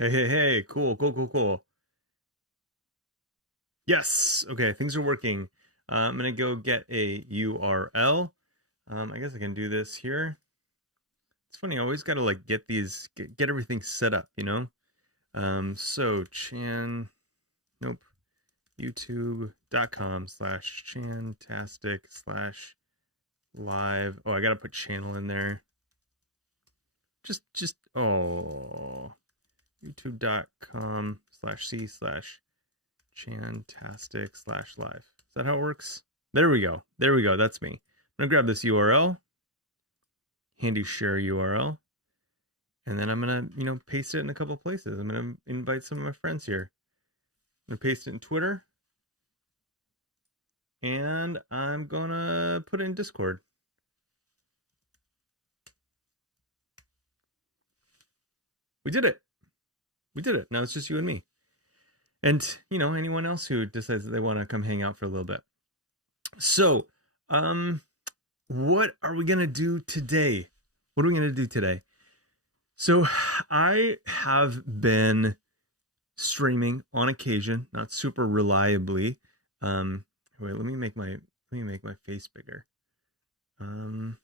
Hey, cool, cool, cool, cool. Yes, okay, things are working. I'm gonna go get a URL. I guess I can do this here. It's funny, I always gotta like get everything set up, you know? So nope, youtube.com/chantastic/live. Oh, I gotta put channel in there. Oh, youtube.com/c/chantastic/live. Is that how it works? There we go. There we go. That's me. I'm gonna grab this URL, handy share URL, and then I'm gonna, paste it in a couple places. I'm gonna invite some of my friends here. I'm gonna paste it in Twitter, and I'm gonna put it in Discord. We did it. We did it. Now it's just you and me. And, anyone else who decides that they want to come hang out for a little bit. So, what are we going to do today? What are we going to do today? So, I have been streaming on occasion, not super reliably. Wait, let me make my face bigger. Oh,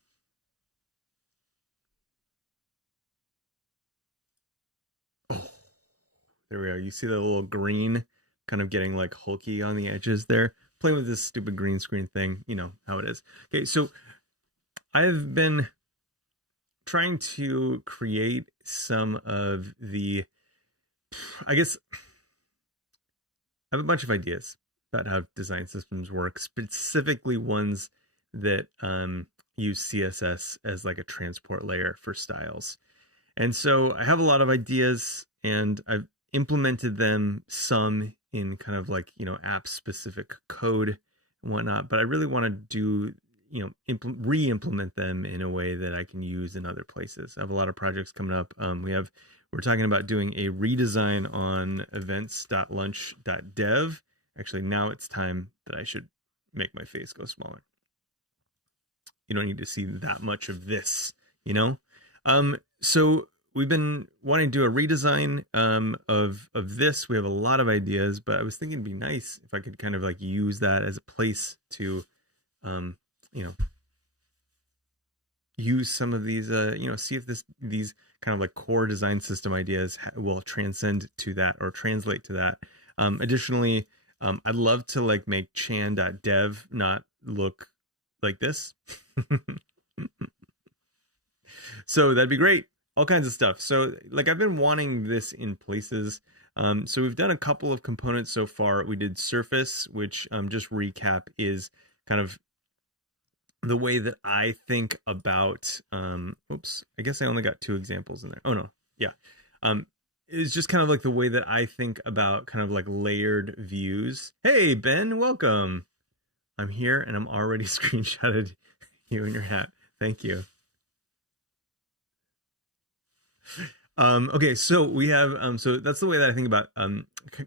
there we are. You see the little green kind of getting like hulky on the edges there? Playing with this stupid green screen thing. You know how it is. Okay, so I've been trying to create some of the, I guess, I have a bunch of ideas about how design systems work, specifically ones that use CSS as like a transport layer for styles. And so I have a lot of ideas, and I've implemented them some in kind of like, app specific code and whatnot, but I really want to do, re-implement them in a way that I can use in other places. I have a lot of projects coming up. We're talking about doing a redesign on events.lunch.dev. Actually, now it's time that I should make my face go smaller. You don't need to see that much of this, So we've been wanting to do a redesign of this. We have a lot of ideas, but I was thinking it'd be nice if I could kind of like use that as a place to, use some of these, see if these kind of like core design system ideas will transcend to that or translate to that. Additionally, I'd love to like make chan.dev not look like this. So that'd be great. All kinds of stuff. So like I've been wanting this in places. So we've done a couple of components so far. We did surface, which just recap is kind of the way that I think about, oops, I guess I only got 2 examples in there. Oh no. Yeah. It's just kind of like the way that I think about kind of like layered views. Hey, Ben, welcome. I'm here and I'm already screenshotted you in your hat. Thank you. Okay, so we have, so that's the way that I think about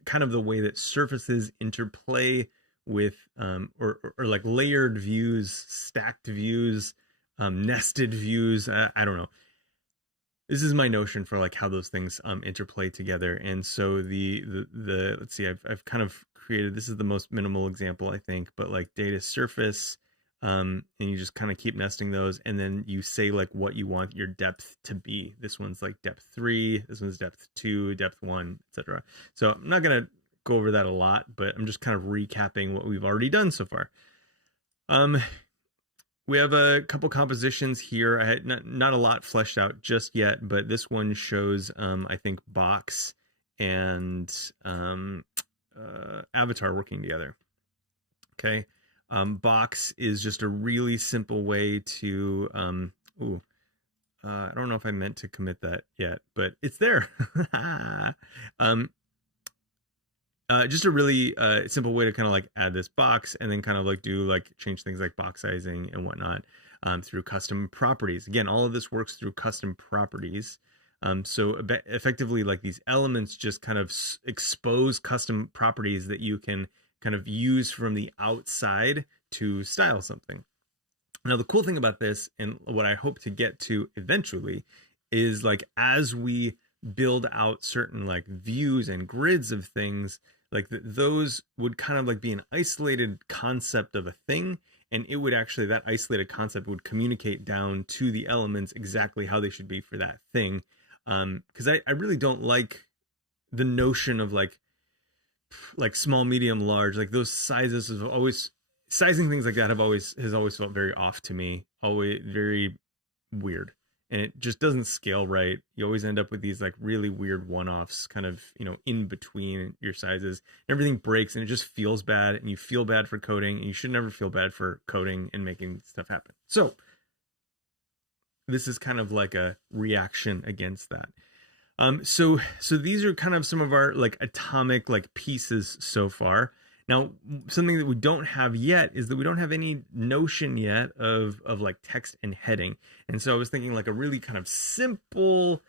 kind of the way that surfaces interplay with, or like layered views, stacked views, nested views. I don't know. This is my notion for like how those things interplay together. And so the let's see, I've kind of created, this is the most minimal example I think, but like data surface, and you just kind of keep nesting those, and then you say like what you want your depth to be. This one's like depth 3, this one's depth 2, depth 1, etc. So I'm not gonna go over that a lot, but I'm just kind of recapping what we've already done so far. We have a couple compositions here. I had not a lot fleshed out just yet, but this one shows, I think, box and avatar working together. Okay. Box is just a really simple way to, I don't know if I meant to commit that yet, but it's there. Just a really simple way to kind of like add this box and then kind of like do like change things like box sizing and whatnot through custom properties. Again, all of this works through custom properties. So effectively, like these elements just kind of expose custom properties that you can kind of use from the outside to style something. Now, the cool thing about this, and what I hope to get to eventually, is like as we build out certain like views and grids of things, like those would kind of like be an isolated concept of a thing, and it would actually, that isolated concept would communicate down to the elements exactly how they should be for that thing. Because I really don't like the notion of like small, medium, large, like those sizes have always, sizing things like that has always felt very off to me, always very weird, and it just doesn't scale right. You always end up with these like really weird one-offs kind of, you know, in between your sizes. Everything breaks and it just feels bad, and you feel bad for coding, and you should never feel bad for coding and making stuff happen. So this is kind of like a reaction against that. So these are kind of some of our like atomic like pieces so far. Now, something that we don't have yet is that we don't have any notion yet of like text and heading. And so I was thinking like a really kind of simple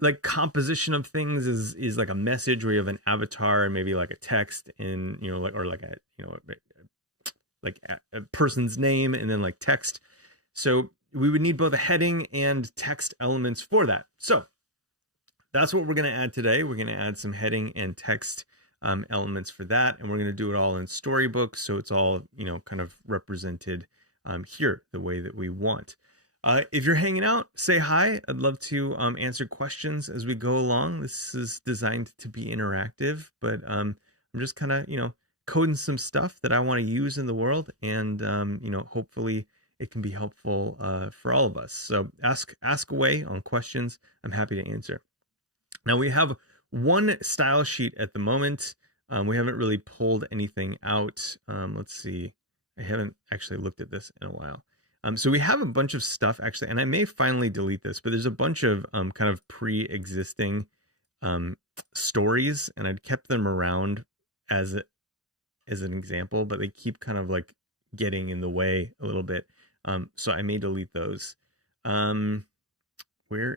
like composition of things is like a message where you have an avatar and maybe like a text and, you know, like, or like a, you know, like a person's name and then like text. So we would need both a heading and text elements for that. So that's what we're going to add today. We're going to add some heading and text elements for that, and we're going to do it all in Storybook, so it's all, you know, kind of represented here the way that we want. If you're hanging out, say hi. I'd love to answer questions as we go along. This is designed to be interactive, but I'm just kind of, you know, coding some stuff that I want to use in the world, and you know, hopefully it can be helpful for all of us. So ask away on questions. I'm happy to answer. Now we have one style sheet at the moment. We haven't really pulled anything out. Let's see. I haven't actually looked at this in a while. So we have a bunch of stuff actually, and I may finally delete this, but there's a bunch of kind of pre-existing stories, and I'd kept them around as an example, but they keep kind of like getting in the way a little bit. So I may delete those. Where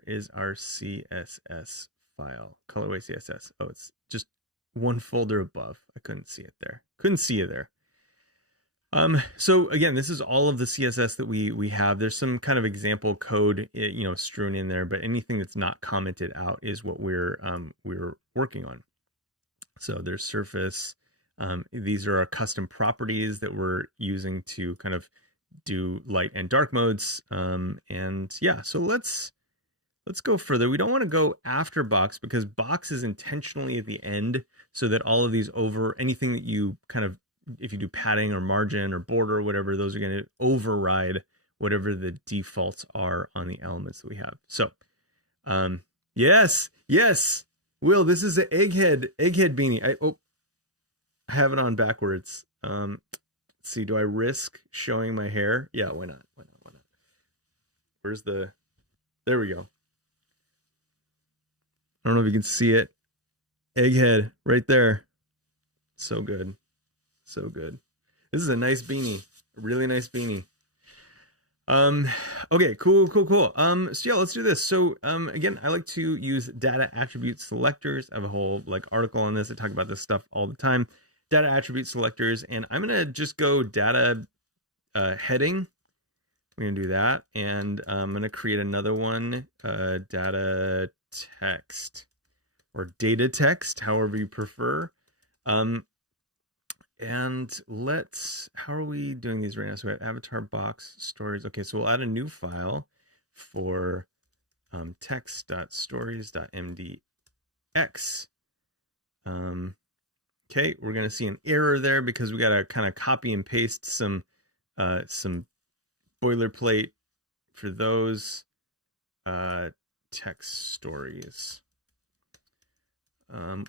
is our CSS file? Colorway CSS. Oh, it's just one folder above. I couldn't see it there. Couldn't see it there. So again, this is all of the CSS that we have. There's some kind of example code, you know, strewn in there, but anything that's not commented out is what we're working on. So there's surface. These are our custom properties that we're using to kind of do light and dark modes. And yeah, so let's go further. We don't want to go after box because box is intentionally at the end so that all of these anything that you kind of, if you do padding or margin or border or whatever, those are going to override whatever the defaults are on the elements that we have. So, yes, Will, this is an egghead beanie. I have it on backwards. Let's see, do I risk showing my hair? Yeah, why not? Where's there we go. I don't know if you can see it. Egghead right there. So good. So good. This is a nice beanie. A really nice beanie. Okay, cool. So yeah, let's do this. So again, I like to use data attribute selectors. I have a whole like article on this. I talk about this stuff all the time. Data attribute selectors, and I'm gonna just go data heading. We're gonna do that, and I'm gonna create another one, data text or data text, however you prefer. And how are we doing these right now? So we have avatar box stories. Okay, so we'll add a new file for text.stories.mdx. Okay, we're gonna see an error there because we gotta kind of copy and paste some boilerplate for those text stories.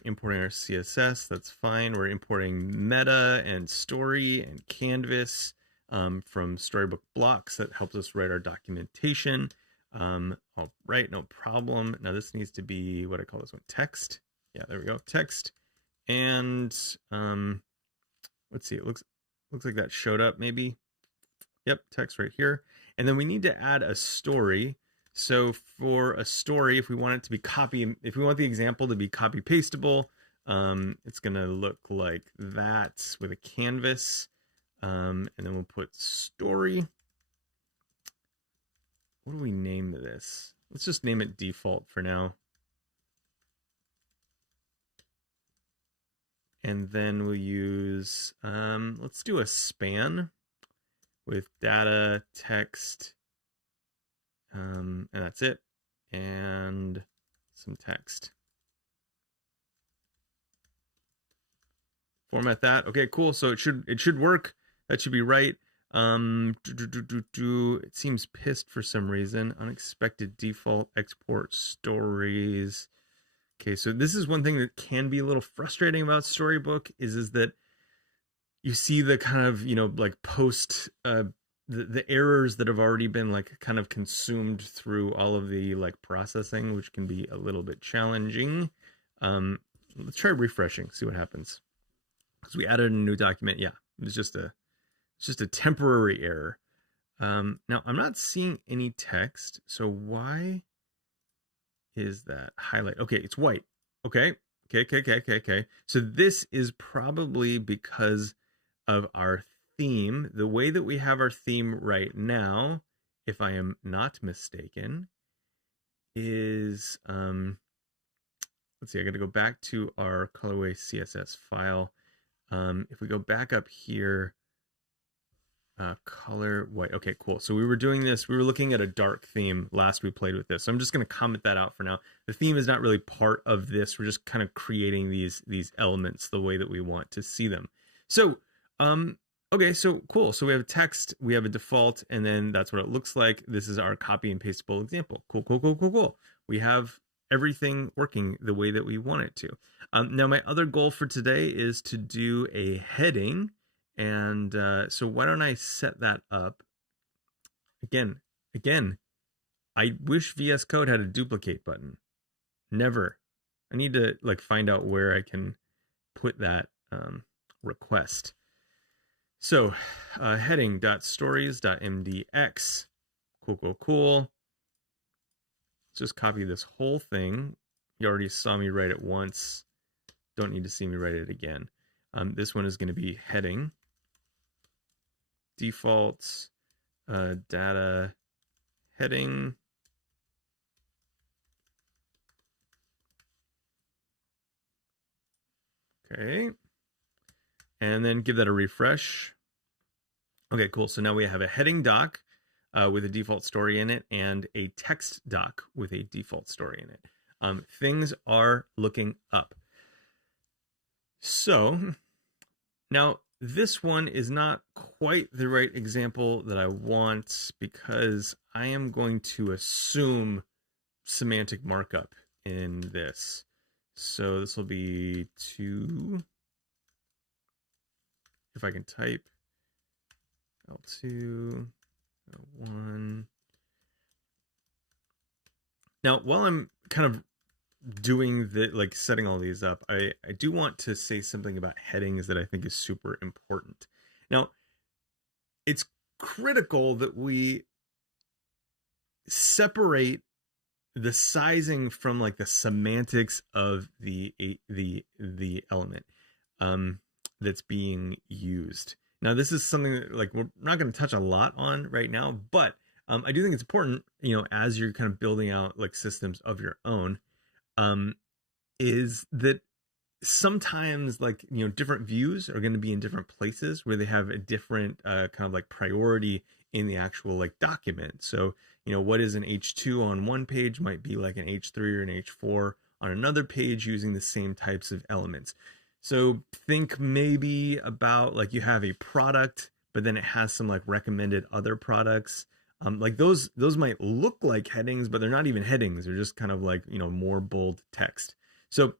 Importing our CSS, that's fine. We're importing meta and story and canvas from Storybook blocks. That helps us write our documentation. All right, no problem. Now this needs to be, what I call this one, text. Yeah, there we go, text. And let's see, it looks like that showed up maybe. Yep, text right here. And then we need to add a story. So for a story, if we want it to be if we want the example to be copy pastable, it's gonna look like that with a canvas. And then we'll put story. What do we name this? Let's just name it default for now. And then we'll use, let's do a span with data, text, and that's it. And some text. Format that. Okay, cool. So it should work. That should be right. It seems pissed for some reason. Unexpected default export stories. Okay, so this is one thing that can be a little frustrating about Storybook is that you see the kind of, like post the errors that have already been like kind of consumed through all of the like processing, which can be a little bit challenging. Let's try refreshing, see what happens. Because we added a new document. Yeah, it's just a temporary error. Now I'm not seeing any text, so why is that highlight? Okay, it's white. Okay. So this is probably because of our theme. The way that we have our theme right now, if I am not mistaken, is let's see, I got to go back to our colorway CSS file. If we go back up here, color white. Okay, cool. So we were doing this. We were looking at a dark theme last we played with this. So I'm just going to comment that out for now. The theme is not really part of this. We're just kind of creating these elements the way that we want to see them. So, okay, so cool. So we have text, we have a default, and then that's what it looks like. This is our copy and pastable example. Cool. We have everything working the way that we want it to. Now, my other goal for today is to do a heading. And so why don't I set that up? Again, I wish VS Code had a duplicate button. Never. I need to like find out where I can put that request. So heading.stories.mdx. Cool. Let's just copy this whole thing. You already saw me write it once. Don't need to see me write it again. This one is going to be heading. Default data heading. Okay. And then give that a refresh. Okay, cool. So now we have a heading doc with a default story in it and a text doc with a default story in it. Things are looking up. So now this one is not quite the right example that I want because I am going to assume semantic markup in this. So this will be 2. If I can type L2, L1. Now, while I'm kind of doing the like setting all these up, I do want to say something about headings that I think is super important. Now, it's critical that we separate the sizing from like the semantics of the element that's being used. Now, this is something that like we're not going to touch a lot on right now, but I do think it's important, as you're kind of building out like systems of your own, is that sometimes like, different views are going to be in different places where they have a different kind of like priority in the actual like document. So, what is an H2 on one page might be like an H3 or an H4 on another page using the same types of elements. So think maybe about like you have a product, but then it has some like recommended other products. Like those might look like headings, but they're not even headings. They're just kind of like, more bold text. So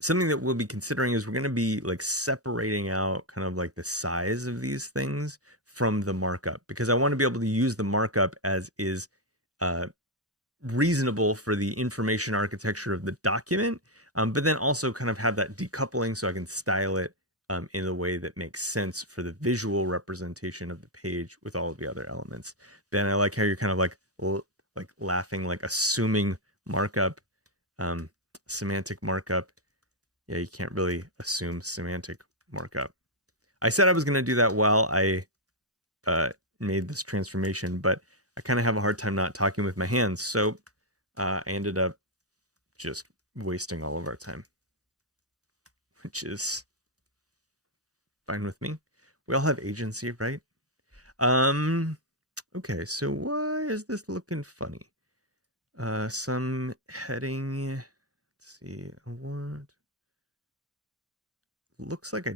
something that we'll be considering is we're going to be like separating out kind of like the size of these things from the markup, because I want to be able to use the markup as is reasonable for the information architecture of the document, but then also kind of have that decoupling so I can style it in a way that makes sense for the visual representation of the page with all of the other elements. Then I like how you're kind of like laughing, like assuming markup, semantic markup. Yeah, you can't really assume semantic markup. I said I was going to do that while I made this transformation, but I kind of have a hard time not talking with my hands. So I ended up just wasting all of our time. which is fine with me. We all have agency, right? Okay, so why is this looking funny? Some heading. Let's see. I want. Looks like I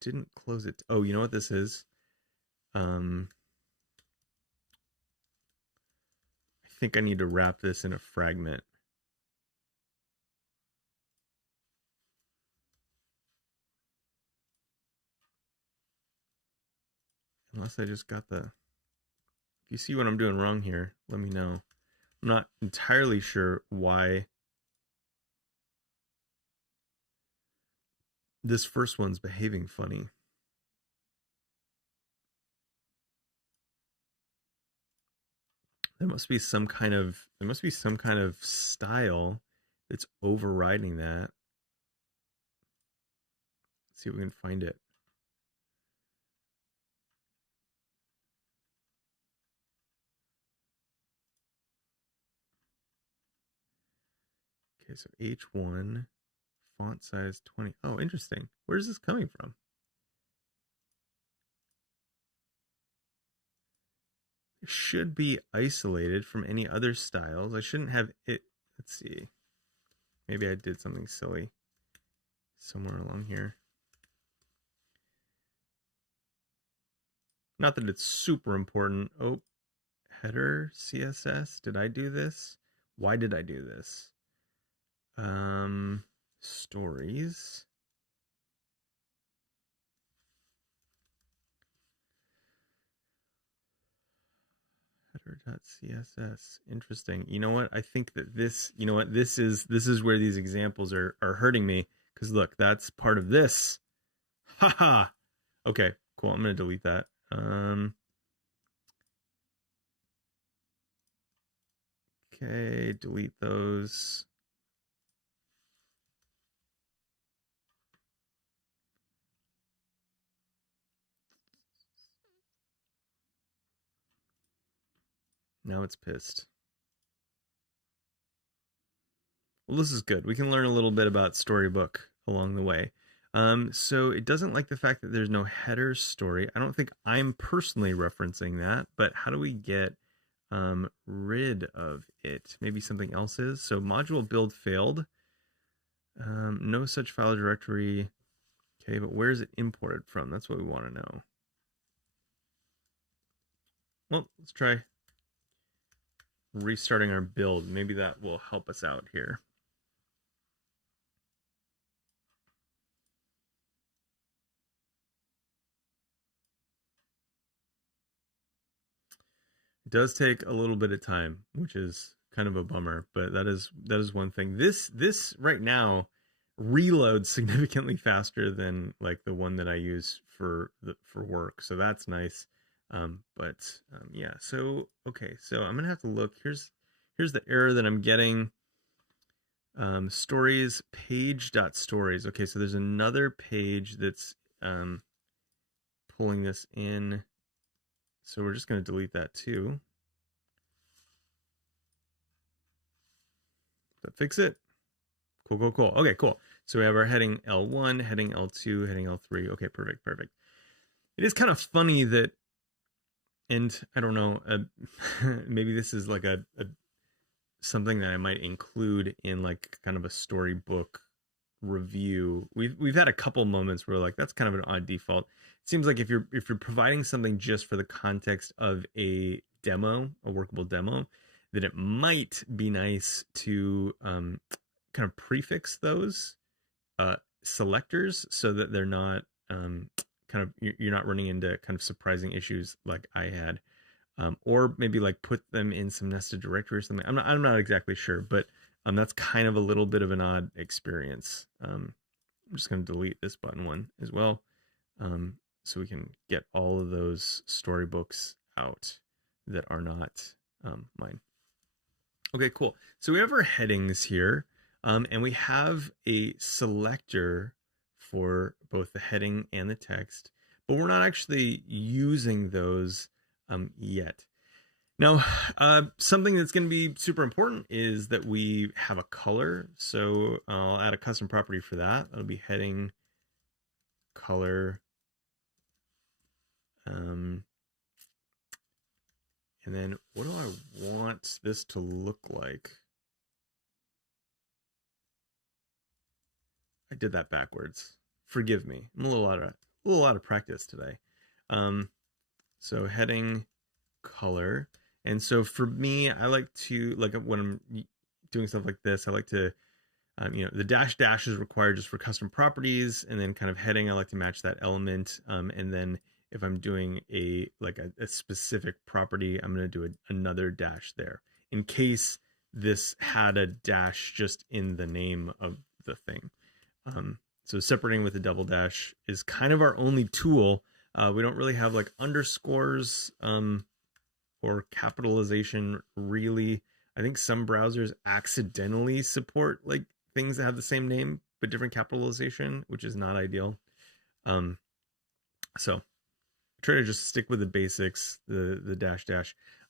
didn't close it. Oh, you know what this is? I think I need to wrap this in a fragment. Unless I just got the... If you see what I'm doing wrong here, let me know. I'm not entirely sure why this first one's behaving funny. There must be some kind of style that's overriding that. Let's see if we can find it. Okay, so H1, font size 20. Oh, interesting. Where's this coming from? It should be isolated from any other styles. I shouldn't have it. Let's see. Maybe I did something silly somewhere along here. Not that it's super important. Oh, header CSS. Did I do this? Why did I do this? Stories. Header.css. Interesting. You know what? I think that this, you know what? This is where these examples are hurting me. Because look, that's part of this. Haha. Okay, cool. I'm going to delete that. Okay, delete those. Now it's pissed. Well, this is good. We can learn a little bit about Storybook along the way. So it doesn't like the fact that there's no header story. I don't think I'm personally referencing that, but how do we get rid of it? Maybe something else is. So module build failed. No such file directory. Okay, but where is it imported from? That's what we want to know. Well, let's try restarting our build. Maybe that will help us out here. It does take a little bit of time, which is kind of a bummer, but that is one thing. This right now reloads significantly faster than like the one that I use for work, so that's nice. Yeah, so okay, so I'm gonna have to look. Here's the error that I'm getting. Stories page.stories. Okay, so there's another page that's pulling this in. So we're just going to delete that too. Does that fix it? Cool, cool, cool. Okay, cool. So we have our heading L1, heading L2, heading L3. Okay, perfect, perfect. It is kind of funny that, and I don't know, maybe this is like a something that I might include in like kind of a storybook review. We've had a couple moments where like that's kind of an odd default. It seems like if you're providing something just for the context of a demo, a workable demo, that it might be nice to kind of prefix those selectors so that they're not kind of, you're not running into kind of surprising issues like I had, or maybe like put them in some nested directory or something. I'm not exactly sure, but that's kind of a little bit of an odd experience. I'm just going to delete this button one as well, so we can get all of those storybooks out that are not mine. Okay, cool. So we have our headings here, and we have a selector for both the heading and the text, but we're not actually using those yet. Now, something that's going to be super important is that we have a color. So I'll add a custom property for that. That'll be heading color. And then what do I want this to look like? I did that backwards. Forgive me. I'm a little out of practice today. So heading color. And so for me, I like to, like when I'm doing stuff like this, I like to, the dash is required just for custom properties, and then kind of heading, I like to match that element. And then if I'm doing a specific property, I'm going to do another dash there in case this had a dash just in the name of the thing. So separating with a double dash is kind of our only tool. We don't really have like underscores or capitalization really. I think some browsers accidentally support like things that have the same name but different capitalization, which is not ideal. So try to just stick with the basics, the dash.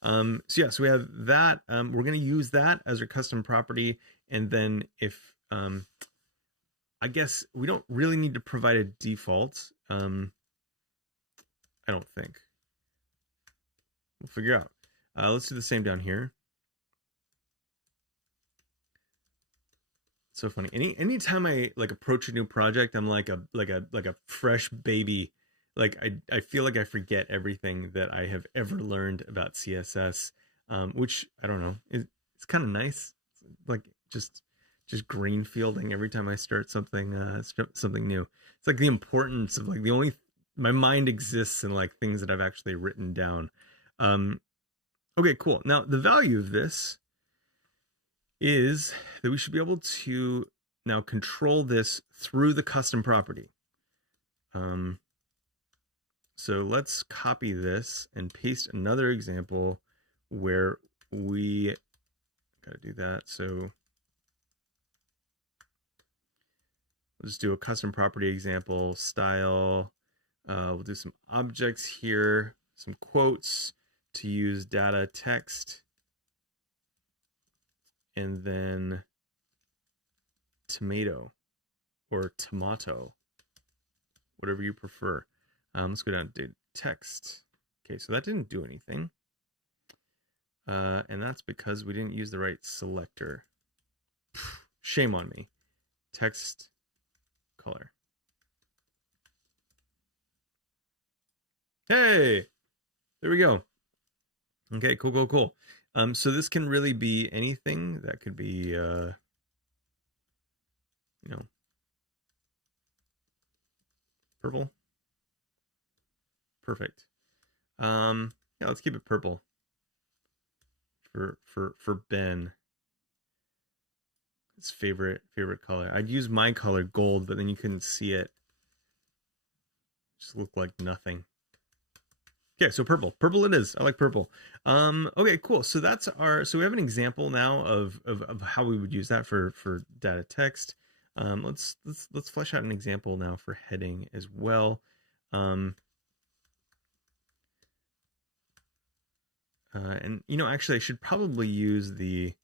So yeah, so we have that. We're going to use that as our custom property, and then if I guess we don't really need to provide a default. I don't think. We'll figure out. Let's do the same down here. So funny. Anytime I like approach a new project, I'm like a fresh baby. Like I feel like I forget everything that I have ever learned about CSS, which I don't know. It's kind of nice. Like just greenfielding every time I start something new. It's like the importance of like my mind exists in like things that I've actually written down. Okay, cool. Now the value of this is that we should be able to now control this through the custom property. So let's copy this and paste another example where we gotta do that. So let's do a custom property example, style. We'll do some objects here, some quotes to use data text, and then tomato or tomato, whatever you prefer. Let's go down to text. Okay, so that didn't do anything. And that's because we didn't use the right selector. Shame on me. Text color. Hey, there we go. Okay, cool. So this can really be anything. That could be, purple. Perfect. Yeah, let's keep it purple for Ben. His favorite color. I'd use my color gold, but then you couldn't see it. Just looked like nothing. Okay, so purple it is. I like purple. Okay, cool. So that's so we have an example now of how we would use that for data text. Let's flesh out an example now for heading as well. And actually I should probably use the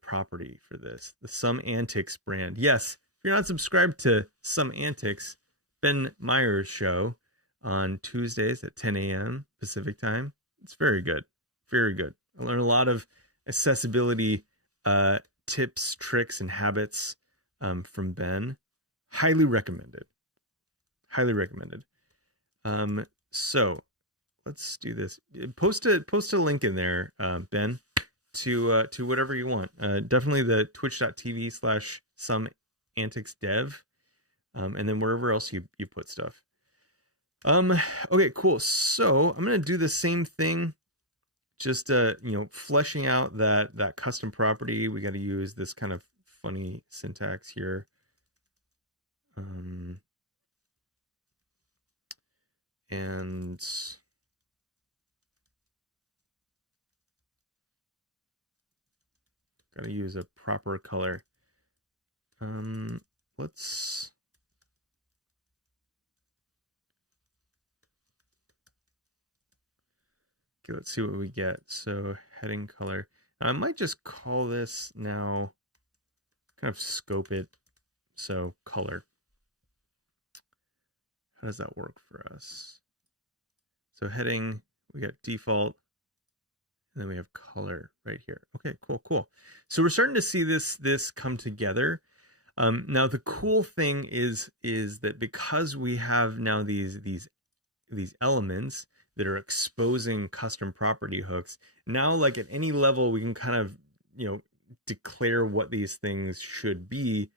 property for this, the Some Antics brand. Yes, if you're not subscribed to Some Antics, Ben Meyer's show on Tuesdays at 10 a.m. Pacific time. It's very good. Very good. I learned a lot of accessibility tips, tricks, and habits from Ben. Highly recommended. Highly recommended. So let's do this. Post a link in there, Ben, to whatever you want. Definitely the twitch.tv/someanticsdev, and then wherever else you put stuff. Okay, cool. So I'm gonna do the same thing, just fleshing out that custom property. We got to use this kind of funny syntax here. And got to use a proper color. Let's Okay, let's see what we get. So heading color. Now, I might just call this now, kind of scope it. So color. How does that work for us? So heading, we got default, and then we have color right here. Okay, cool. So we're starting to see this come together. Now the cool thing is that because we have now these elements that are exposing custom property hooks, now like at any level we can kind of, you know, declare what these things should be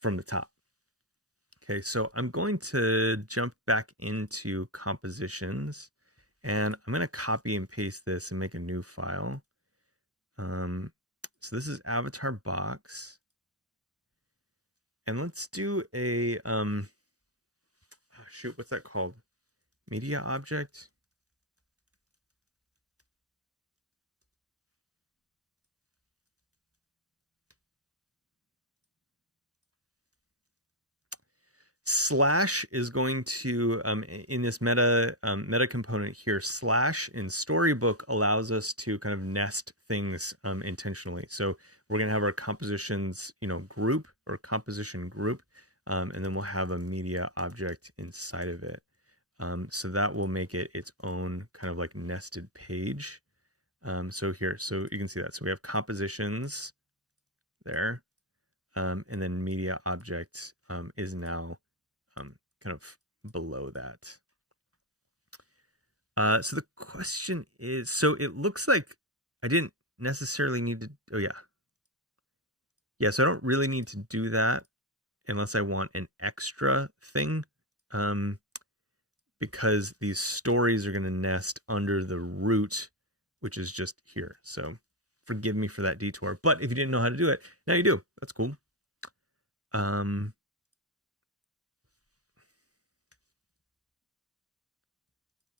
from the top. Okay, so I'm going to jump back into compositions, and I'm going to copy and paste this and make a new file. So this is avatar box, and let's do a shoot, what's that called? Media object. Slash is going to, in this meta component here, slash in Storybook allows us to kind of nest things intentionally. So we're going to have our compositions, you know, group or composition group, and then we'll have a media object inside of it. So that will make it its own kind of like nested page. So here, so you can see that. So we have compositions there, and then media object is now kind of below that. So the question is, so it looks like I didn't necessarily need to, oh yeah. Yeah, so I don't really need to do that unless I want an extra thing, because these stories are going to nest under the root, which is just here. So forgive me for that detour. But if you didn't know how to do it, now you do. That's cool.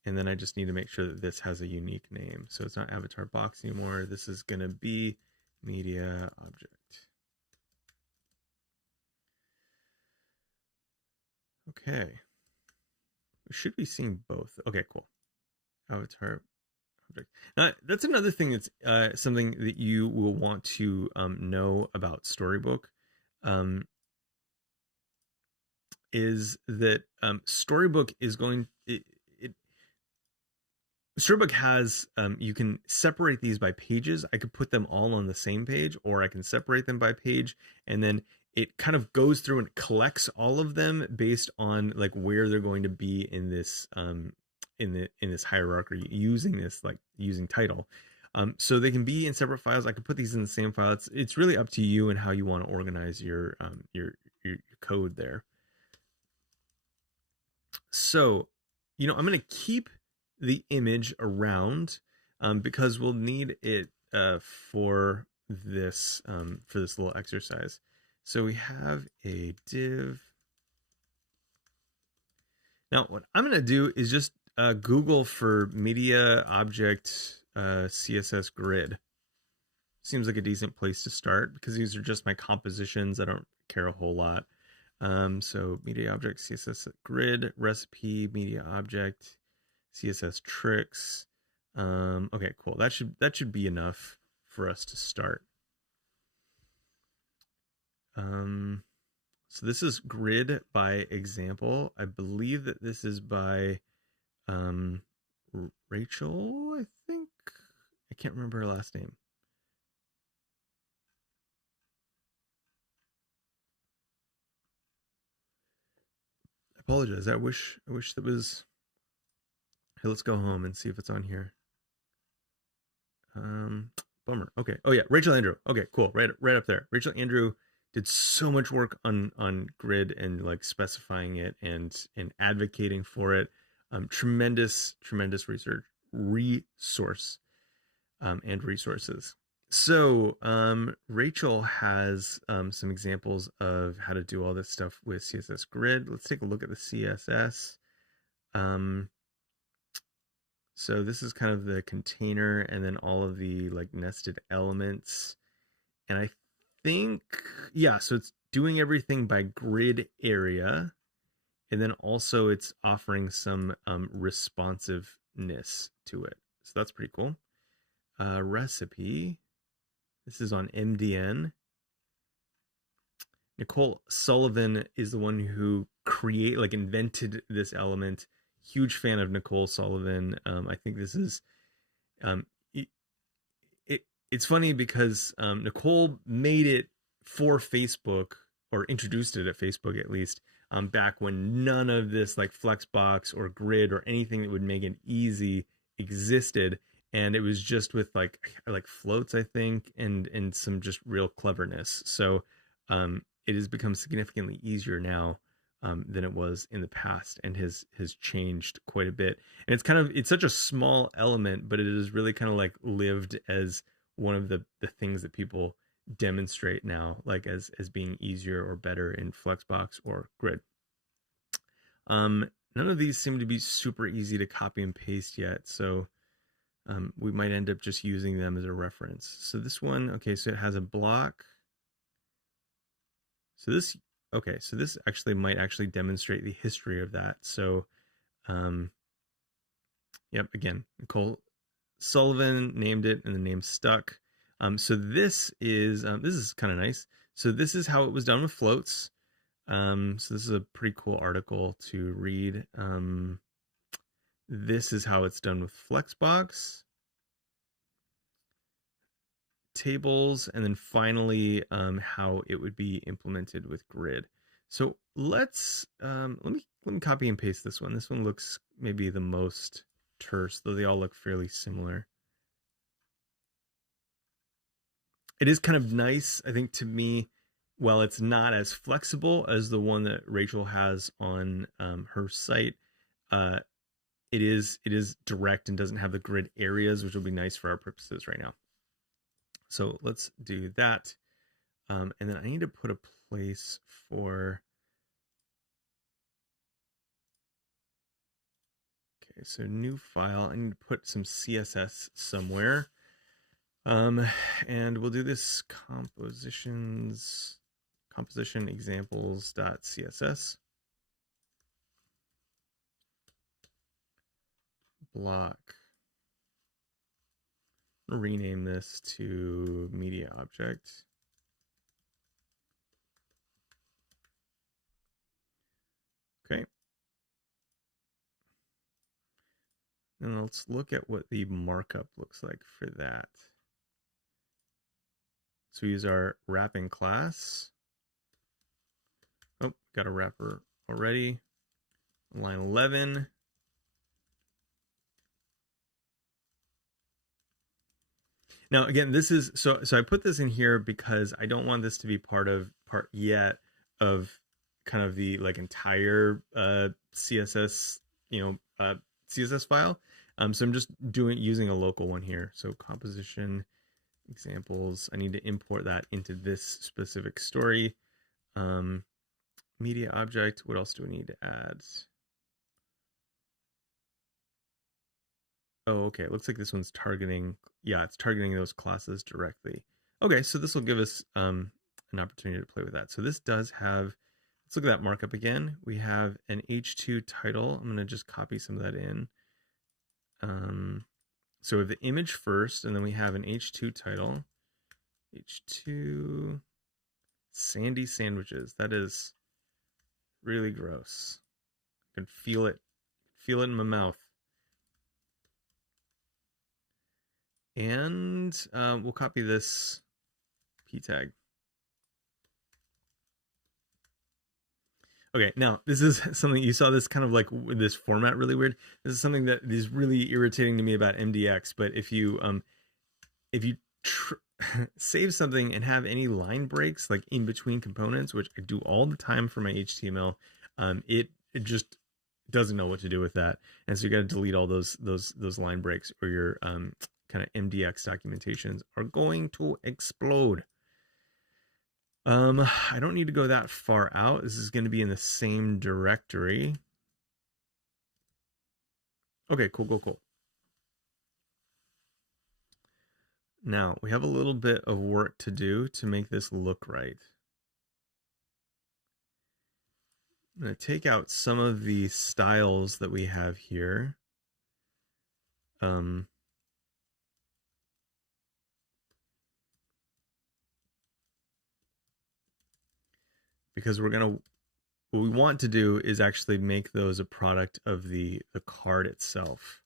And then I just need to make sure that this has a unique name. So it's not avatar box anymore. This is going to be media object. Okay. We should be seeing both. Okay, cool. Avatar object. Now, that's another thing that's something that you will want to know about Storybook. Is that Storybook is going... Storybook has, you can separate these by pages. I could put them all on the same page, or I can separate them by page, and then it kind of goes through and collects all of them based on like where they're going to be in this in this hierarchy using title. So they can be in separate files. I could put these in the same file. It's really up to you and how you want to organize your code there. So, you know, I'm going to keep the image around because we'll need it for this little exercise. So we have a div. Now what I'm going to do is just Google for media object CSS Grid. Seems like a decent place to start because these are just my compositions. I don't care a whole lot. So media object CSS Grid recipe media object CSS tricks. Okay, cool. That should be enough for us to start. So this is Grid by example. I believe that this is by Rachel, I think. I can't remember her last name. I apologize. I wish that was... Hey, let's go home and see if it's on here. Bummer. Okay. Oh yeah, Rachel Andrew. Okay, cool. Right up there. Rachel Andrew did so much work on Grid and like specifying it and advocating for it. Tremendous resource and resources. So Rachel has some examples of how to do all this stuff with CSS Grid. Let's take a look at the CSS. So this is kind of the container and then all of the like nested elements. And I think, yeah, so it's doing everything by grid area. And then also it's offering some responsiveness to it. So that's pretty cool. Recipe. This is on MDN. Nicole Sullivan is the one who invented this element. Huge fan of Nicole Sullivan. I think this is, it's funny because Nicole made it for Facebook, or introduced it at Facebook at least, back when none of this like Flexbox or Grid or anything that would make it easy existed. And it was just with like floats, I think, and some just real cleverness. So it has become significantly easier now than it was in the past, and has changed quite a bit. And it's such a small element, but it is really kind of like lived as one of the things that people demonstrate now, like as being easier or better in Flexbox or Grid. None of these seem to be super easy to copy and paste yet, so we might end up just using them as a reference. So this one, okay, so it has a block. So this actually might demonstrate the history of that. So, yep, again, Nicole Sullivan named it, and the name stuck. So this is kind of nice. So this is how it was done with floats. So this is a pretty cool article to read. This is how it's done with Flexbox, tables, and then finally how it would be implemented with Grid. So let's let me copy and paste this one. This one looks maybe the most terse, though they all look fairly similar. It is kind of nice, I think, to me, while it's not as flexible as the one that Rachel has on her site, it is direct and doesn't have the grid areas, which will be nice for our purposes right now. So let's do that. And then I need to put a place for, okay, so new file. I need to put some CSS somewhere. And we'll do this composition examples.css block. I'll rename this to media object. Okay. And let's look at what the markup looks like for that. So we use our wrapping class. Oh, got a wrapper already. Line 11. Now again, this is so I put this in here because I don't want this to be part yet of kind of the like entire CSS, CSS file. So I'm just using a local one here. So composition examples, I need to import that into this specific story. Media object, what else do we need to add? Oh, okay, it looks like this one's targeting, yeah, it's targeting those classes directly. Okay, so this will give us an opportunity to play with that. So this does have, let's look at that markup again. We have an H2 title. I'm going to just copy some of that in. So we have the image first, and then we have an H2 title. H2 sandy sandwiches. That is really gross. I can feel it in my mouth. And we'll copy this p tag. Okay, now this is something you saw, this kind of like with this format really weird. This is something that is really irritating to me about MDX. But if you save something and have any line breaks like in between components, which I do all the time for my HTML, it just doesn't know what to do with that, and so you got to delete all those line breaks, or your kind of MDX documentations are going to explode. I don't need to go that far out. This is going to be in the same directory. Okay, cool. Now, we have a little bit of work to do to make this look right. I'm going to take out some of the styles that we have here. because what we want to do is actually make those a product of the card itself.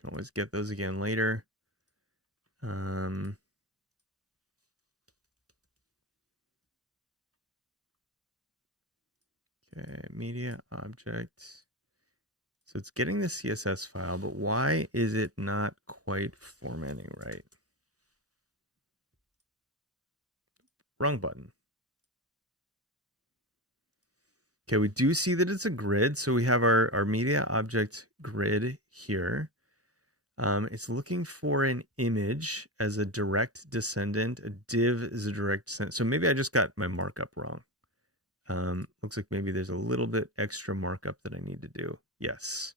Can always get those again later. Okay, media object. So it's getting the CSS file, but why is it not quite formatting right? Wrong button. Okay, we do see that it's a grid. So we have our media object grid here. It's looking for an image as a direct descendant. A div is a direct descendant. So maybe I just got my markup wrong. Looks like maybe there's a little bit extra markup that I need to do. Yes.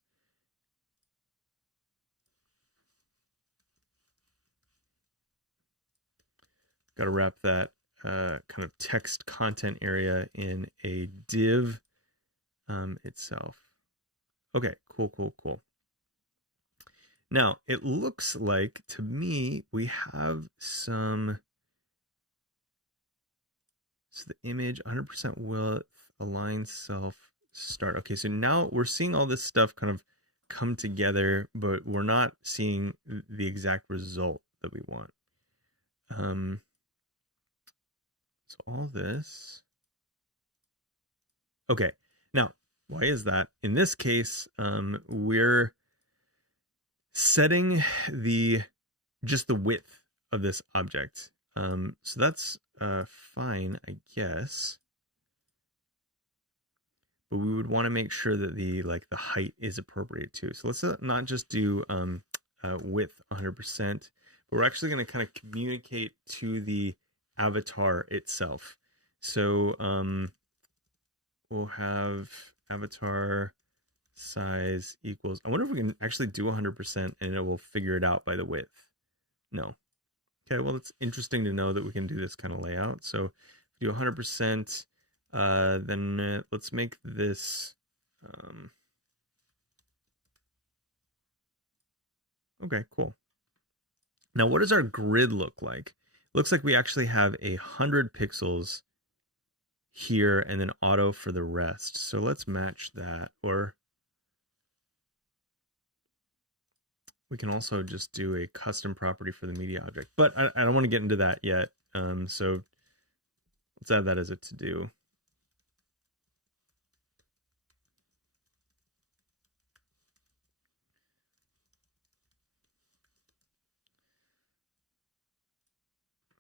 Got to wrap that kind of text content area in a div itself. Okay, cool. Now, it looks like, to me, we have some... So the image, 100% width, align self, start. Okay, so now we're seeing all this stuff kind of come together, but we're not seeing the exact result that we want. So all this. Okay, now, why is that? In this case, we're setting just the width of this object. So that's fine, I guess. But we would want to make sure that the height is appropriate too. So let's not just do width 100%, but we're actually going to kind of communicate to the avatar itself. So we'll have avatar size equals, I wonder if we can actually do 100% and it will figure it out by the width. No. Okay, well, it's interesting to know that we can do this kind of layout. So if we do 100%, then let's make this, okay, cool. Now, what does our grid look like? It looks like we actually have 100 pixels here and then auto for the rest. So let's match that, or we can also just do a custom property for the media object, but I don't want to get into that yet. So let's add that as a to-do.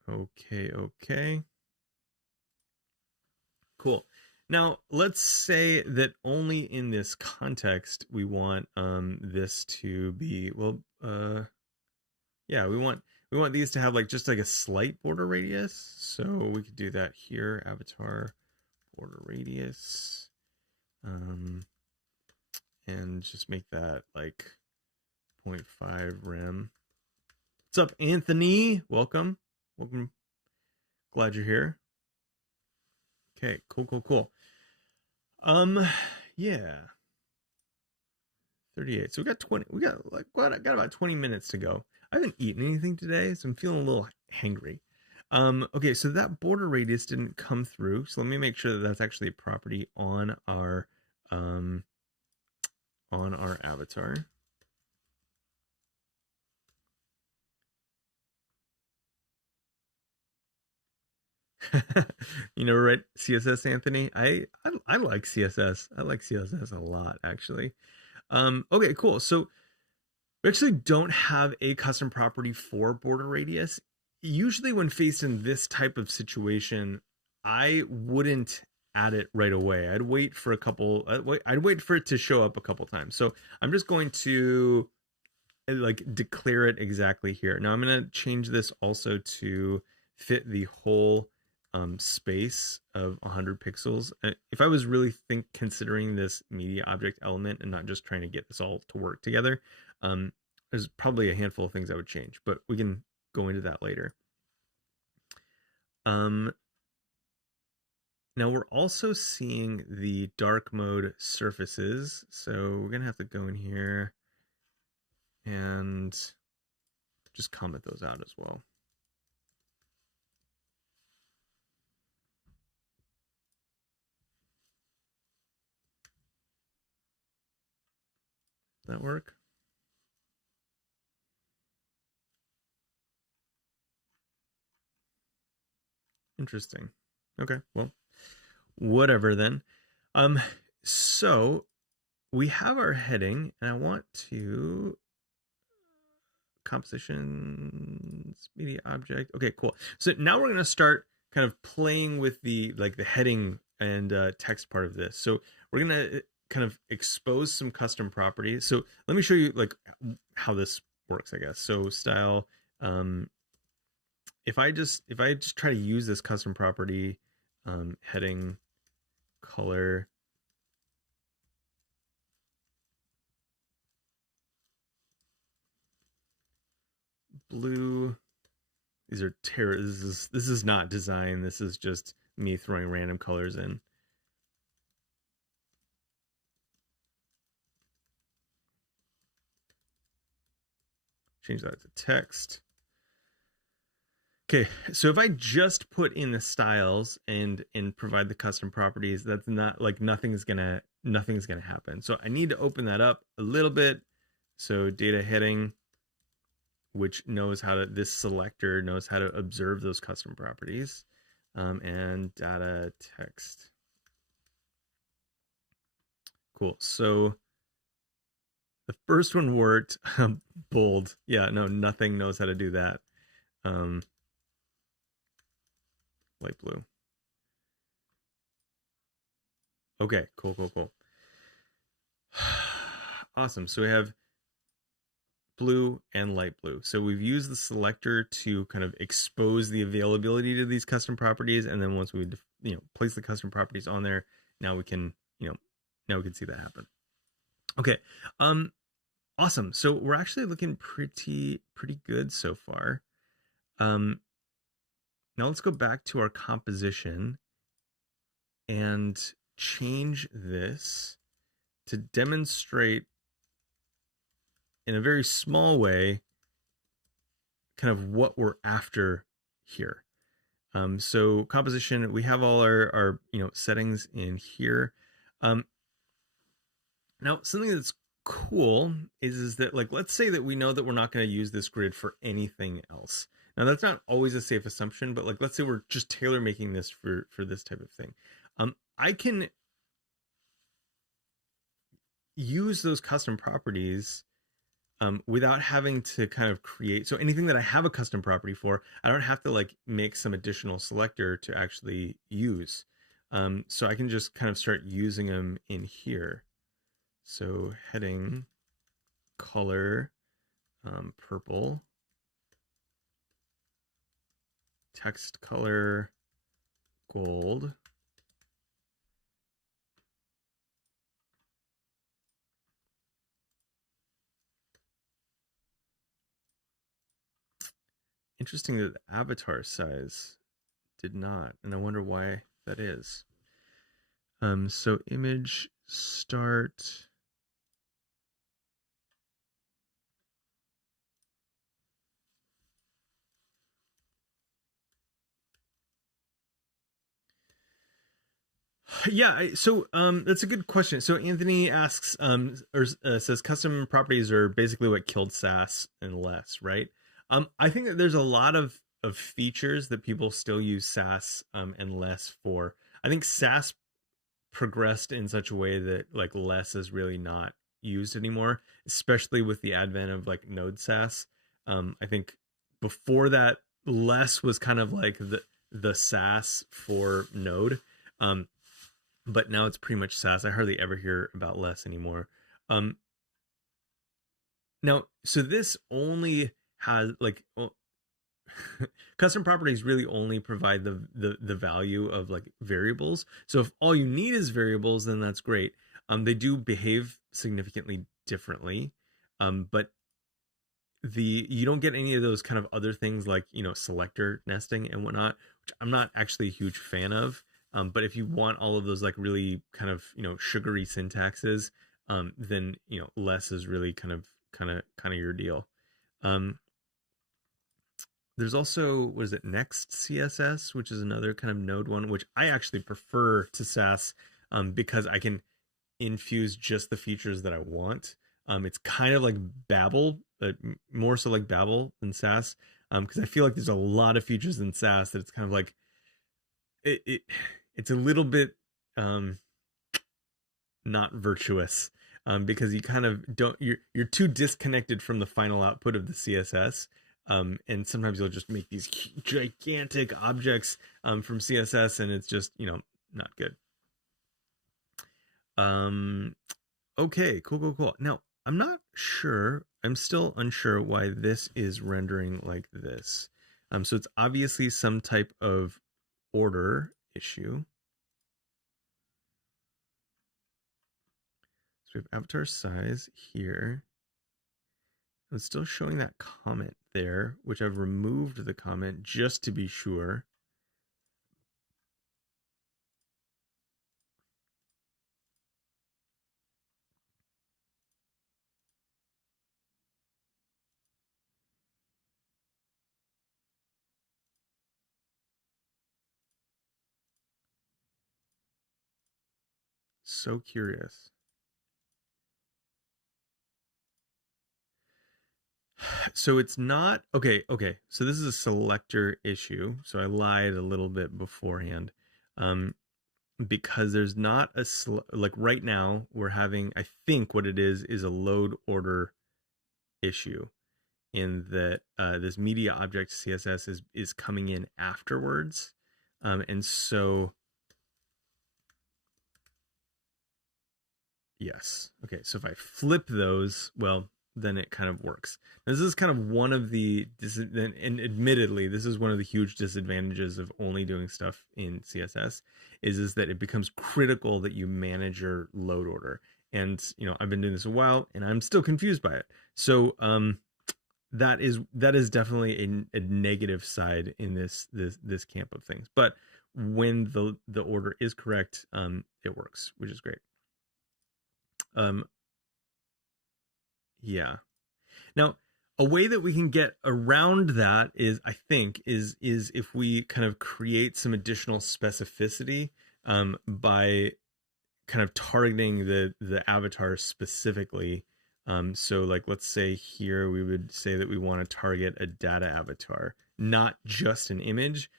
Okay. Cool. Now, let's say that only in this context we want this to be, well, yeah, we want these to have just a slight border radius. So we could do that here, avatar border radius, and just make that 0.5 rem. What's up, Anthony? Welcome. Glad you're here. Okay, cool. Yeah. 38. So we got 20. We got about 20 minutes to go. I haven't eaten anything today, so I'm feeling a little hangry. Okay, so that border radius didn't come through. So let me make sure that that's actually a property on our avatar. You never write CSS, Anthony? I like CSS. I like CSS a lot, actually. Okay, cool. So we actually don't have a custom property for border radius. Usually when faced in this type of situation, I wouldn't add it right away. I'd wait for I'd wait for it to show up a couple times. So I'm just going to declare it exactly here. Now I'm going to change this also to fit the whole space of 100 pixels. If I was really considering this media object element and not just trying to get this all to work together, there's probably a handful of things I would change, but we can go into that later. Now we're also seeing the dark mode surfaces. So we're gonna have to go in here and just comment those out as well. That work? Interesting. Okay, well, whatever then. So we have our heading, and I want to compositions, media object. Okay, cool. So now we're going to start kind of playing with the heading and text part of this. So we're going to kind of expose some custom properties. So let me show you like how this works, I guess. So style, if I just try to use this custom property, heading, color, blue, these are this is not design. This is just me throwing random colors in. Change that to text. Okay, so if I just put in the styles and provide the custom properties, that's not like nothing's gonna happen. So I need to open that up a little bit. So data heading, which knows how to, this selector knows how to observe those custom properties, and data text. Cool. So the first one worked. Bold. Yeah, no, nothing knows how to do that. Light blue. Okay, cool. Awesome. So we have blue and light blue. So we've used the selector to kind of expose the availability to these custom properties, and then once we place the custom properties on there, now we can now we can see that happen. Okay, awesome. So we're actually looking pretty good so far. Now let's go back to our composition and change this to demonstrate in a very small way kind of what we're after here. So composition, we have all our settings in here. Now something that's cool is that, like, let's say that we know that we're not going to use this grid for anything else. Now that's not always a safe assumption, but like, let's say we're just tailor making this for this type of thing. I can use those custom properties without having to kind of create. So anything that I have a custom property for, I don't have to like make some additional selector to actually use. So I can just kind of start using them in here. So heading, color, purple, text color, gold, interesting that the avatar size did not, and I wonder why that is. So image start. Yeah, so that's a good question. So Anthony asks, says custom properties are basically what killed Sass and less, right? I think that there's a lot of features that people still use Sass and less for. I think Sass progressed in such a way that like less is really not used anymore, especially with the advent of like Node Sass. I think before that, less was kind of like the Sass for Node. But now it's pretty much Sass. I hardly ever hear about less anymore. Now, so this only has like custom properties really only provide the value of like variables. So if all you need is variables, then that's great. They do behave significantly differently, but you don't get any of those kind of other things like selector nesting and whatnot, which I'm not actually a huge fan of. But if you want all of those like really kind of sugary syntaxes, then less is really kind of your deal. there's also, what is it, Next CSS, which is another kind of node one, which I actually prefer to Sass because I can infuse just the features that I want. It's kind of like Babel, but more so like Babel than Sass, because I feel like there's a lot of features in Sass that it's kind of like it's a little bit not virtuous, because you kind of don't, you're too disconnected from the final output of the CSS. And sometimes you'll just make these gigantic objects from CSS, and it's just, not good. Okay, cool. Now, I'm still unsure why this is rendering like this. So it's obviously some type of order issue. So we have avatar size here. It's still showing that comment there, which I've removed the comment just to be sure. So curious. So it's not okay. So this is a selector issue. So I lied a little bit beforehand, because there's not a like right now we're having, I think what it is a load order issue, in that this media object CSS is coming in afterwards, and so yes. Okay, so if I flip those, well, then it kind of works. This is kind of one of the, and admittedly, this is one of the huge disadvantages of only doing stuff in CSS, is that it becomes critical that you manage your load order. And, I've been doing this a while, and I'm still confused by it. So that is definitely a negative side in this camp of things. But when the order is correct, it works, which is great. Yeah. Now, a way that we can get around that is, I think, is if we kind of create some additional specificity by kind of targeting the avatar specifically. So like, let's say here we would say that we want to target a data avatar, not just an image,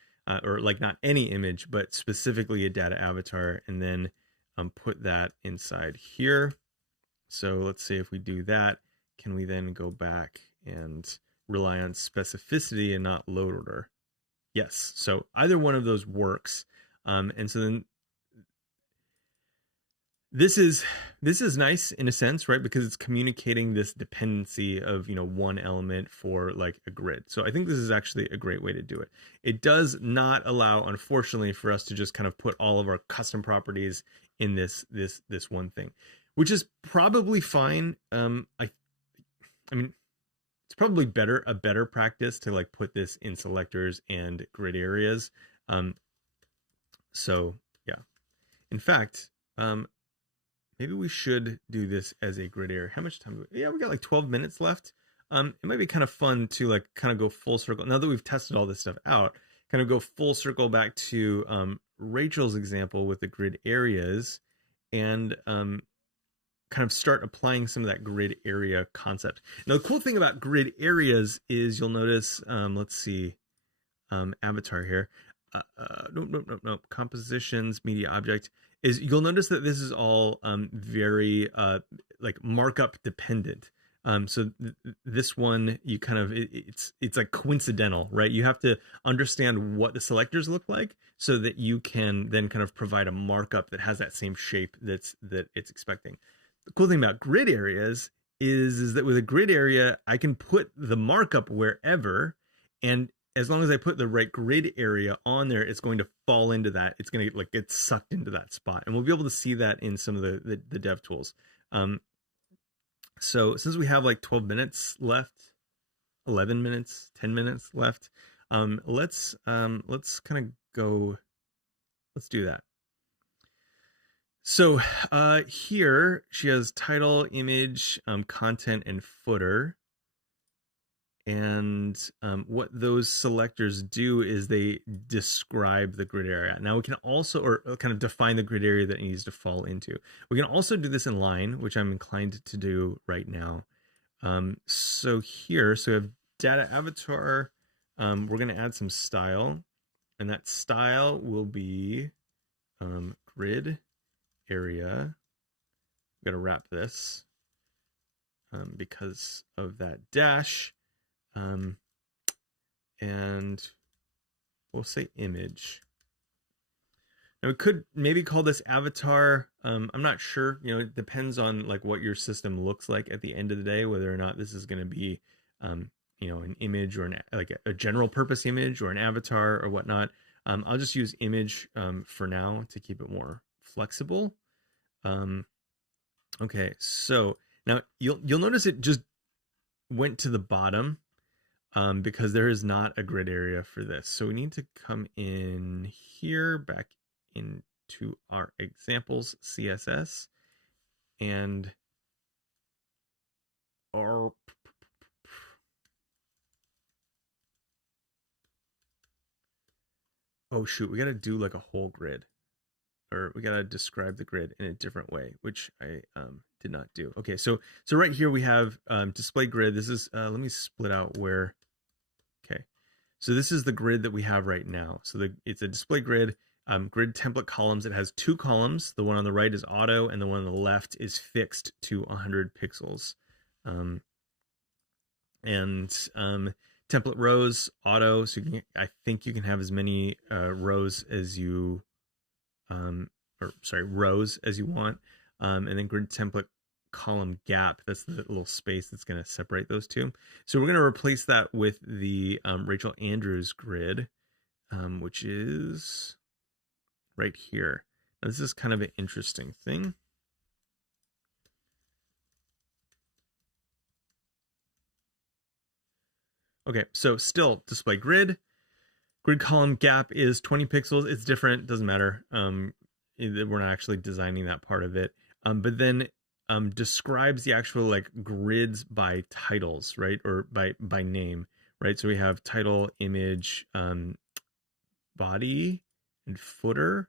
or like not any image, but specifically a data avatar, and then put that inside here. So let's say if we do that, can we then go back and rely on specificity and not load order? Yes. So either one of those works. And so then this is nice in a sense, right? Because it's communicating this dependency of, one element for like a grid. So I think this is actually a great way to do it. It does not allow, unfortunately, for us to just kind of put all of our custom properties in this one thing, which is probably fine. I mean, it's probably a better practice to like put this in selectors and grid areas. So yeah, in fact, maybe we should do this as a grid area. How much time? We got like 12 minutes left. It might be kind of fun to like kind of go full circle. Now that we've tested all this stuff out, kind of go full circle back to Rachel's example with the grid areas, and kind of start applying some of that grid area concept. Now, the cool thing about grid areas is you'll notice, let's see, avatar here. Nope. Compositions, media object, is you'll notice that this is all very like markup dependent. So this one, you kind of, it's like coincidental, right? You have to understand what the selectors look like so that you can then kind of provide a markup that has that same shape that it's expecting. The cool thing about grid areas is that with a grid area, I can put the markup wherever, and as long as I put the right grid area on there, it's going to fall into that. It's going to like get sucked into that spot, and we'll be able to see that in some of the dev tools. So since we have like 12 minutes left, 11 minutes, 10 minutes left, let's kind of go. Let's do that. So here she has title, image, content, and footer. And what those selectors do is they describe the grid area. Now we can also, or kind of define the grid area that it needs to fall into. We can also do this in line, which I'm inclined to do right now. So here, so we have data avatar. We're going to add some style, and that style will be grid area. I'm going to wrap this because of that dash. And we'll say image. Now we could maybe call this avatar. I'm not sure, you know, it depends on like what your system looks like at the end of the day, whether or not this is going to be, you know, an image or like a general purpose image or an avatar or whatnot. I'll just use image for now to keep it more flexible. Okay, so now you'll notice it just went to the bottom. Because there is not a grid area for this. So we need to come in here, back into our examples CSS, and our oh shoot, we got to do like a whole grid, or we got to describe the grid in a different way, which I did not do. Okay, so right here we have display grid. This is let me split out where. Okay, so this is the grid that we have right now. So it's a display grid, grid template columns. It has two columns. The one on the right is auto, and the one on the left is fixed to 100 pixels. Template rows, auto. So I think you can have as many rows as you, rows as you want. And then grid template column gap, that's the little space that's going to separate those two. So we're going to replace that with the Rachel Andrews grid, which is right here. Now, this is kind of an interesting thing. Okay, so still display grid. Grid column gap is 20 pixels. It's different, doesn't matter. We're not actually designing that part of it. But then describes the actual like grids by titles, right? Or by name, right? So we have title, image, body, and footer.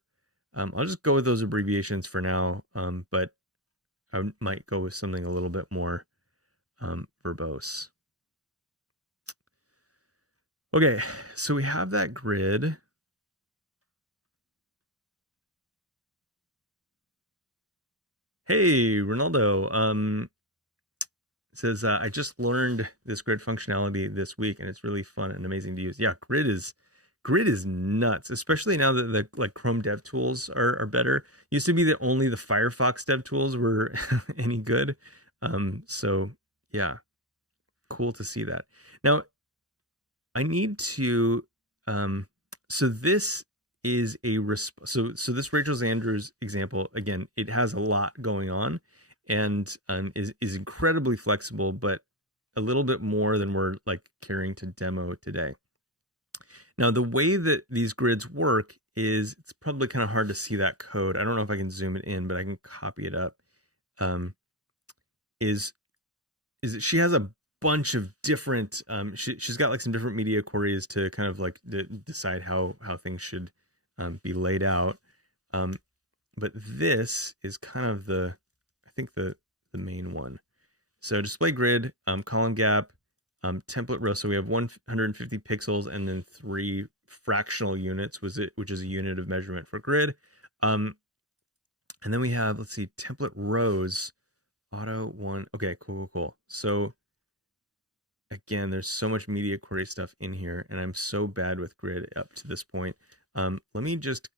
I'll just go with those abbreviations for now, but I might go with something a little bit more verbose. Okay, so we have that grid. Hey, Ronaldo. Says, I just learned this grid functionality this week, and it's really fun and amazing to use. Yeah, grid is nuts, especially now that the like Chrome dev tools are better. It used to be that only the Firefox dev tools were any good. So yeah, cool to see that. Now, I need to. So this is a so this Rachel Andrews example, again, it has a lot going on, and is incredibly flexible, but a little bit more than we're like carrying to demo today. Now, the way that these grids work is, it's probably kind of hard to see that code. I don't know if I can zoom it in, but I can copy it up. Is that she has a bunch of different, she's got like some different media queries to kind of like decide how things should be laid out. But this is kind of I think the main one. So display grid, column gap, template row. So we have 150 pixels and then 3 fractional units, which is a unit of measurement for grid. And then we have, let's see, template rows, auto 1. Okay, cool. So again, there's so much media query stuff in here, and I'm so bad with grid up to this point. Let me just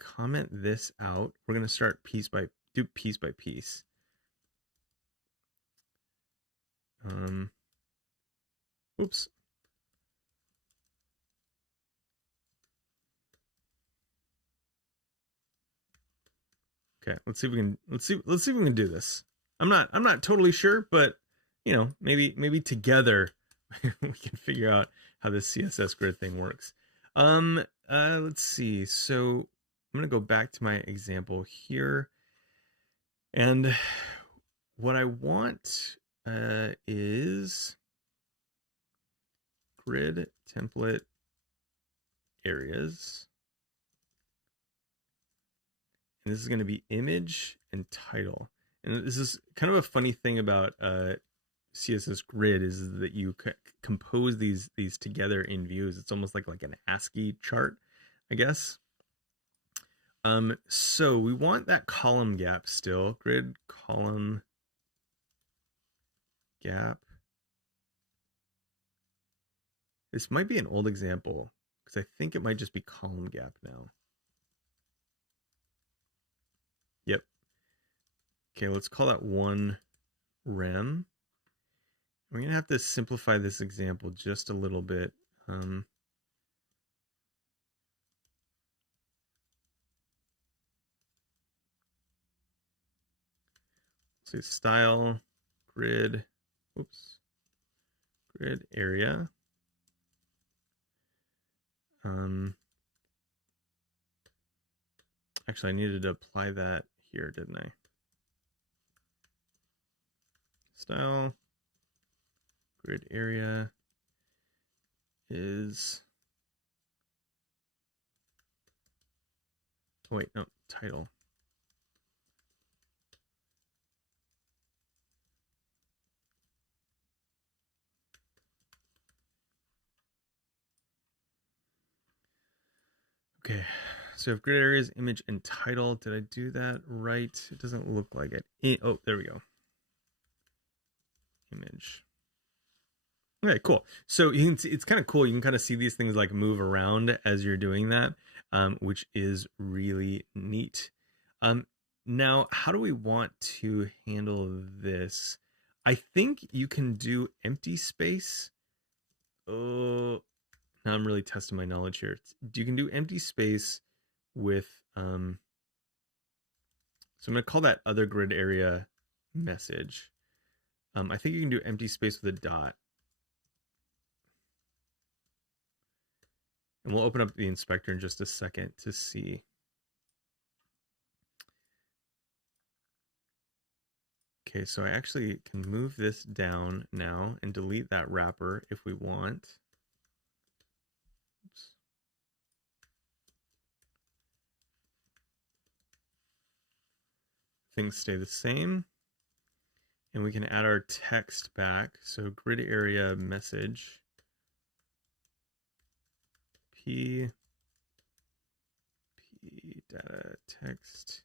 comment this out. We're going to start piece by piece. Oops. Okay, let's see if we can do this. I'm not totally sure, but you know, maybe together we can figure out how this CSS grid thing works. Let's see. So I'm going to go back to my example here, and what I want is grid template areas. And this is going to be image and title. And this is kind of a funny thing about CSS Grid is that you compose these together in views. It's almost like an ASCII chart, I guess. So we want that column gap still. Grid column gap. This might be an old example because I think it might just be column gap now. Yep. Okay, let's call that 1 rem. We're going to have to simplify this example just a little bit. So style, grid, grid area. Actually, I needed to apply that here, didn't I? Style, grid area is, oh wait, no, title. Okay, so if grid area is image and title, did I do that right? It doesn't look like it. Oh, there we go. Image. Okay, cool. So it's kind of cool. You can kind of see these things like move around as you're doing that, which is really neat. Now, how do we want to handle this? I think you can do empty space. Oh, now I'm really testing my knowledge here. You can do empty space with, so I'm going to call that other grid area message. I think you can do empty space with a dot. And we'll open up the inspector in just a second to see. Okay, so I actually can move this down now and delete that wrapper if we want. Oops. Things stay the same. And we can add our text back. So grid area message. P data text.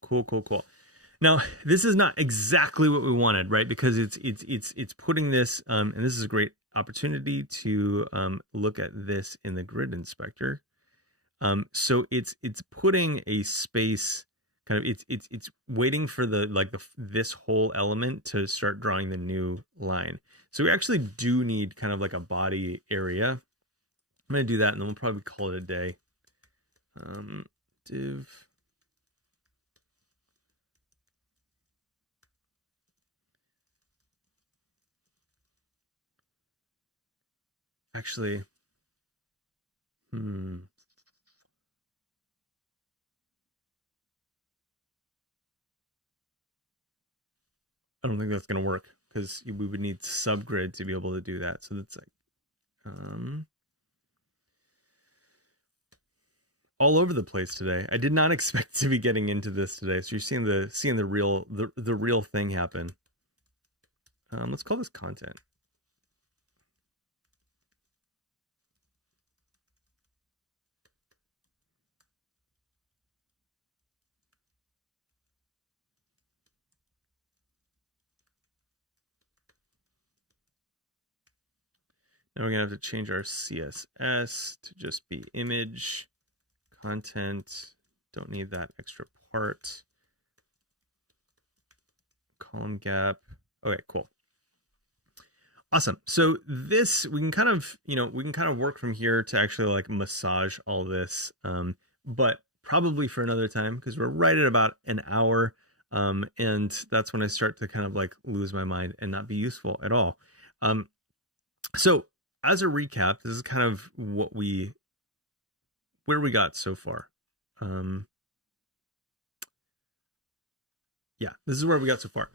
Cool. Now, this is not exactly what we wanted, right? Because it's putting this, and this is a great opportunity to look at this in the grid inspector. So it's putting a space, kind of it's waiting for this whole element to start drawing the new line. So we actually do need kind of like a body area. I'm going to do that, and then we'll probably call it a day. Div. Actually, I don't think that's going to work because we would need subgrid to be able to do that. So that's like all over the place today. I did not expect to be getting into this today. So you're seeing the real thing happen. Let's call this content. Now we're gonna have to change our CSS to just be image, content. Don't need that extra part. Column gap. Okay, cool. Awesome. So this, we can kind of work from here to actually like massage all this, but probably for another time because we're right at about an hour. And that's when I start to kind of like lose my mind and not be useful at all. So as a recap, this is kind of where we got so far. yeah, this is where we got so far.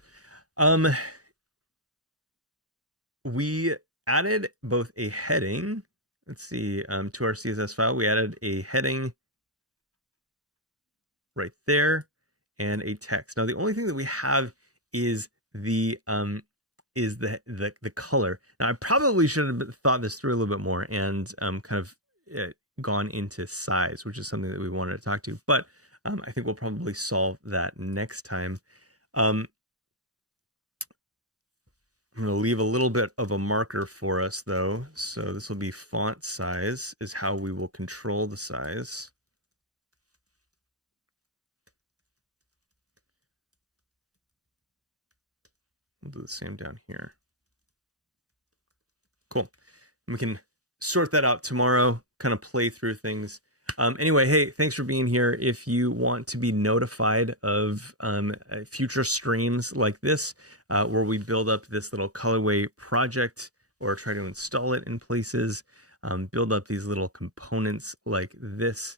We added both a heading, let's see, to our CSS file. We added a heading right there and a text. Now the only thing that we have is the color. Now I probably should have thought this through a little bit more and kind of gone into size, which is something that we wanted to talk to, but I think we'll probably solve that next time. I'm going to leave a little bit of a marker for us though. So this will be font size is how we will control the size. We'll do the same down here. Cool. And we can sort that out tomorrow, kind of play through things. Anyway, hey, thanks for being here. If you want to be notified of future streams like this, where we build up this little colorway project or try to install it in places, build up these little components like this,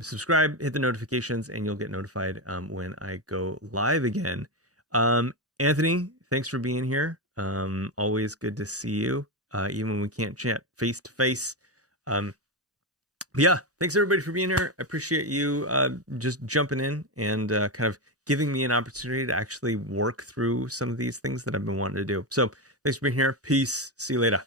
subscribe, hit the notifications, and you'll get notified when I go live again. Anthony, thanks for being here. Always good to see you, even when we can't chat face to face. Yeah, thanks everybody for being here. I appreciate you just jumping in and kind of giving me an opportunity to actually work through some of these things that I've been wanting to do. So thanks for being here. Peace. See you later.